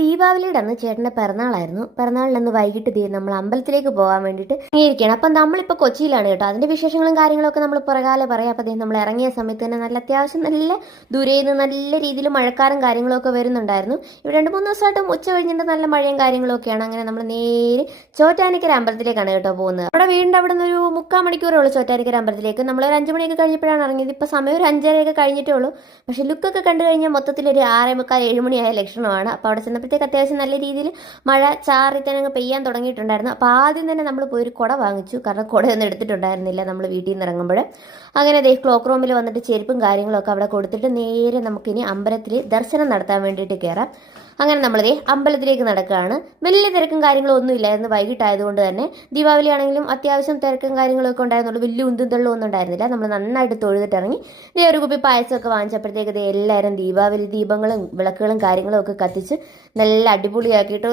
ദീപാവലിയുടെ അന്ന് ചേട്ടൻ്റെ പിറന്നാളായിരുന്നു. പിറന്നാളിനന്ന് വൈകിട്ട് നമ്മൾ അമ്പലത്തിലേക്ക് പോകാൻ വേണ്ടിയിട്ട് ഇരിക്കുകയാണ്. അപ്പം നമ്മളിപ്പോൾ കൊച്ചിയിലാണ് കേട്ടോ. അതിൻ്റെ വിശേഷങ്ങളും കാര്യങ്ങളൊക്കെ നമ്മൾ പുറകാലെ പറയാം. അപ്പം നമ്മൾ ഇറങ്ങിയ സമയത്ത് തന്നെ നല്ല അത്യാവശ്യം നല്ല ദൂരെ നിന്ന് നല്ല രീതിയിൽ മഴക്കാരും കാര്യങ്ങളൊക്കെ വരുന്നുണ്ടായിരുന്നു. ഇവിടെ 2-3 ദിവസമായിട്ടും ഉച്ച കഴിഞ്ഞിട്ട് നല്ല മഴയും കാര്യങ്ങളൊക്കെയാണ്. അങ്ങനെ നമ്മൾ നേരെ ചോറ്റാനിക്കര അമ്പലത്തിലേക്കാണ് കേട്ടോ പോകുന്നത്. അവിടെ വീടിൻ്റെ അവിടെ നിന്ന് ഒരു 3/4 മണിക്കൂറേ ഉള്ളൂ ചോറ്റാനിക്കര അമ്പലത്തിലേക്ക്. നമ്മളൊരു 5 മണിയൊക്കെ കഴിഞ്ഞപ്പോഴാണ് ഇറങ്ങിയത്. ഇപ്പോൾ സമയം ഒരു 5:30 കഴിഞ്ഞിട്ടേ ഉള്ളൂ. പക്ഷേ ലുക്കൊക്കെ കണ്ടു കഴിഞ്ഞാൽ മൊത്തത്തിലൊരു 6:45-7 മണിയായ ലക്ഷണമാണ്. അപ്പോൾ അവിടെ ചെന്നപ്പോഴത്തേക്ക് അത്യാവശ്യം നല്ല രീതിയിൽ മഴ ചാറി തന്നെ പെയ്യാൻ തുടങ്ങിയിട്ടുണ്ടായിരുന്നു. അപ്പോൾ ആദ്യം തന്നെ നമ്മൾ പോയി ഒരു കുട വാങ്ങിച്ചു. കാരണം കുടയൊന്നും എടുത്തിട്ടുണ്ടായിരുന്നില്ല നമ്മൾ വീട്ടിൽ നിന്ന് ഇറങ്ങുമ്പോൾ. അങ്ങനെ ക്ലോക്ക് റൂമിൽ വന്നിട്ട് ചെരുപ്പും കാര്യങ്ങളൊക്കെ അവിടെ കൊടുത്തിട്ട് നേരെ നമുക്കിനി അമ്പലത്തിൽ ദർശനം നടത്താൻ വേണ്ടിയിട്ട് കയറാം. അങ്ങനെ നമ്മളതേ അമ്പലത്തിലേക്ക് നടക്കുകയാണ്. വലിയ തിരക്കും കാര്യങ്ങളും ഒന്നും ഇല്ലായിരുന്നു വൈകിട്ടായതുകൊണ്ട് തന്നെ. ദീപാവലി ആണെങ്കിലും അത്യാവശ്യം തിരക്കും കാര്യങ്ങളൊക്കെ ഉണ്ടായിരുന്നുള്ളൂ. വലിയ ഉന്തും തള്ളും ഒന്നും ഉണ്ടായിരുന്നില്ല. നമ്മൾ നന്നായിട്ട് തൊഴുതിട്ട് ഇറങ്ങി ഒരു കുപ്പി പായസമൊക്കെ വാങ്ങിച്ചപ്പോഴത്തേക്ക് എല്ലാവരും ദീപാവലി ദീപങ്ങളും വിളക്കുകളും കാര്യങ്ങളും ഒക്കെ കത്തിച്ച് നല്ല അടിപൊളിയാക്കിയിട്ട്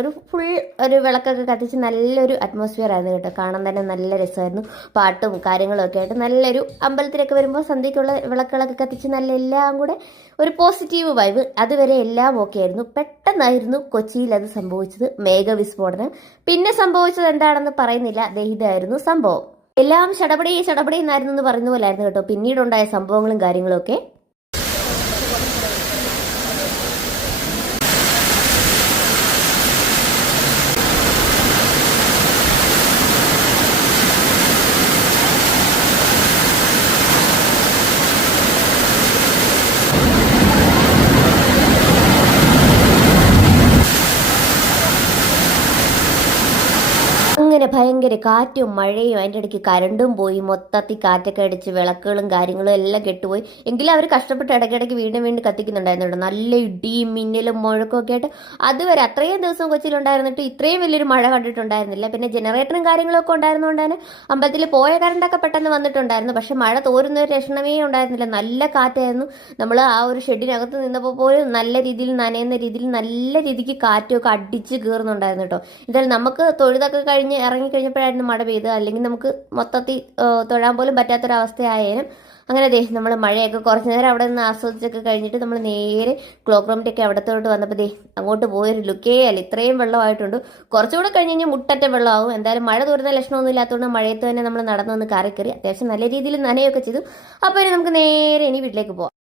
ഒരു വിളക്കൊക്കെ കത്തിച്ച് നല്ലൊരു അറ്റ്മോസ്ഫിയർ ആയിരുന്നു കേട്ടോ. കാണാൻ തന്നെ നല്ല രസമായിരുന്നു. പാട്ടും കാര്യങ്ങളും ഒക്കെ ആയിട്ട് നല്ലൊരു അമ്പലത്തിലൊക്കെ വരുമ്പോൾ സന്ധ്യയ്ക്കുള്ള വിളക്കുകളൊക്കെ കത്തിച്ച് നല്ല എല്ലാം കൂടെ ഒരു പോസിറ്റീവ് വൈബ്. അതുവരെ എല്ലാം ഓക്കെ ആയിരുന്നു. പെട്ടെന്നായിരുന്നു കൊച്ചിയിൽ അത് സംഭവിച്ചത്, മേഘവിസ്ഫോടനം. പിന്നെ സംഭവിച്ചത് എന്താണെന്ന് പറയുന്നില്ല. ഇതായിരുന്നു സംഭവം. എല്ലാം ഷടപടയെന്നായിരുന്നു എന്ന് പറയുന്ന പോലെ ആയിരുന്നു കേട്ടോ പിന്നീടുണ്ടായ സംഭവങ്ങളും കാര്യങ്ങളും ഒക്കെ. അങ്ങനെ ഭയങ്കര കാറ്റും മഴയും അതിൻ്റെ ഇടയ്ക്ക് കരണ്ടും പോയി. മൊത്തത്തിൽ കാറ്റൊക്കെ അടിച്ച് വിളക്കുകളും കാര്യങ്ങളും എല്ലാം കെട്ടുപോയി. എങ്കിലും അവർ കഷ്ടപ്പെട്ട് ഇടയ്ക്കിടയ്ക്ക് വീണ്ടും കത്തിക്കുന്നുണ്ടായിരുന്നു. നല്ല ഇടിയും മിന്നലും മുഴക്കമൊക്കെ ആയിട്ട് അതുവരെ അത്രയും ദിവസം കൊച്ചിയിലുണ്ടായിരുന്നിട്ട് ഇത്രയും വലിയൊരു മഴ കണ്ടിട്ടുണ്ടായിരുന്നില്ല. പിന്നെ ജനറേറ്ററും കാര്യങ്ങളൊക്കെ ഉണ്ടായിരുന്നുകൊണ്ട് തന്നെ അമ്പലത്തിൽ പോയ കറണ്ടൊക്കെ പെട്ടെന്ന് വന്നിട്ടുണ്ടായിരുന്നു. പക്ഷെ മഴ തോരുന്ന ഒരു ലക്ഷണമേ ഉണ്ടായിരുന്നില്ല. നല്ല കാറ്റായിരുന്നു. നമ്മൾ ആ ഒരു ഷെഡിനകത്ത് നിന്നപ്പോൾ പോലും നല്ല രീതിയിൽ നനയുന്ന രീതിയിൽ നല്ല രീതിക്ക് കാറ്റൊക്കെ അടിച്ച് കയറുന്നുണ്ടായിരുന്നു കേട്ടോ. എന്തായാലും നമുക്ക് തൊഴുതൊക്കെ കഴിഞ്ഞ് ഇറങ്ങിക്കഴിഞ്ഞപ്പോഴായിരുന്നു മഴ പെയ്ത്. അല്ലെങ്കിൽ നമുക്ക് മൊത്തത്തിൽ തൊഴാൻ പോലും പറ്റാത്തൊരവസ്ഥയായാലും. അങ്ങനെ നമ്മൾ മഴയൊക്കെ കുറച്ച് നേരം അവിടെ നിന്ന് ആസ്വദിച്ചൊക്കെ കഴിഞ്ഞിട്ട് നമ്മൾ നേരെ ക്ലോക്ക് റൂമിൻ്റെയൊക്കെ അവിടത്തോട്ട് വന്നപ്പോൾ അങ്ങോട്ട് പോയൊരു ലുക്കേ അല്ല. ഇത്രയും വെള്ളമായിട്ടുണ്ട്. കുറച്ചുകൂടെ കഴിഞ്ഞ് കഴിഞ്ഞാൽ മുട്ടറ്റ വെള്ളമാവും. എന്തായാലും മഴ തോരുന്ന ലക്ഷണമൊന്നും ഇല്ലാത്തതുകൊണ്ട് മഴയത്ത് തന്നെ നമ്മൾ നടന്നു വന്ന് കയറി അത്യാവശ്യം നല്ല രീതിയിൽ നനയൊക്കെ ചെയ്തു. അപ്പോൾ നമുക്ക് നേരെ ഇനി വീട്ടിലേക്ക് പോകാം.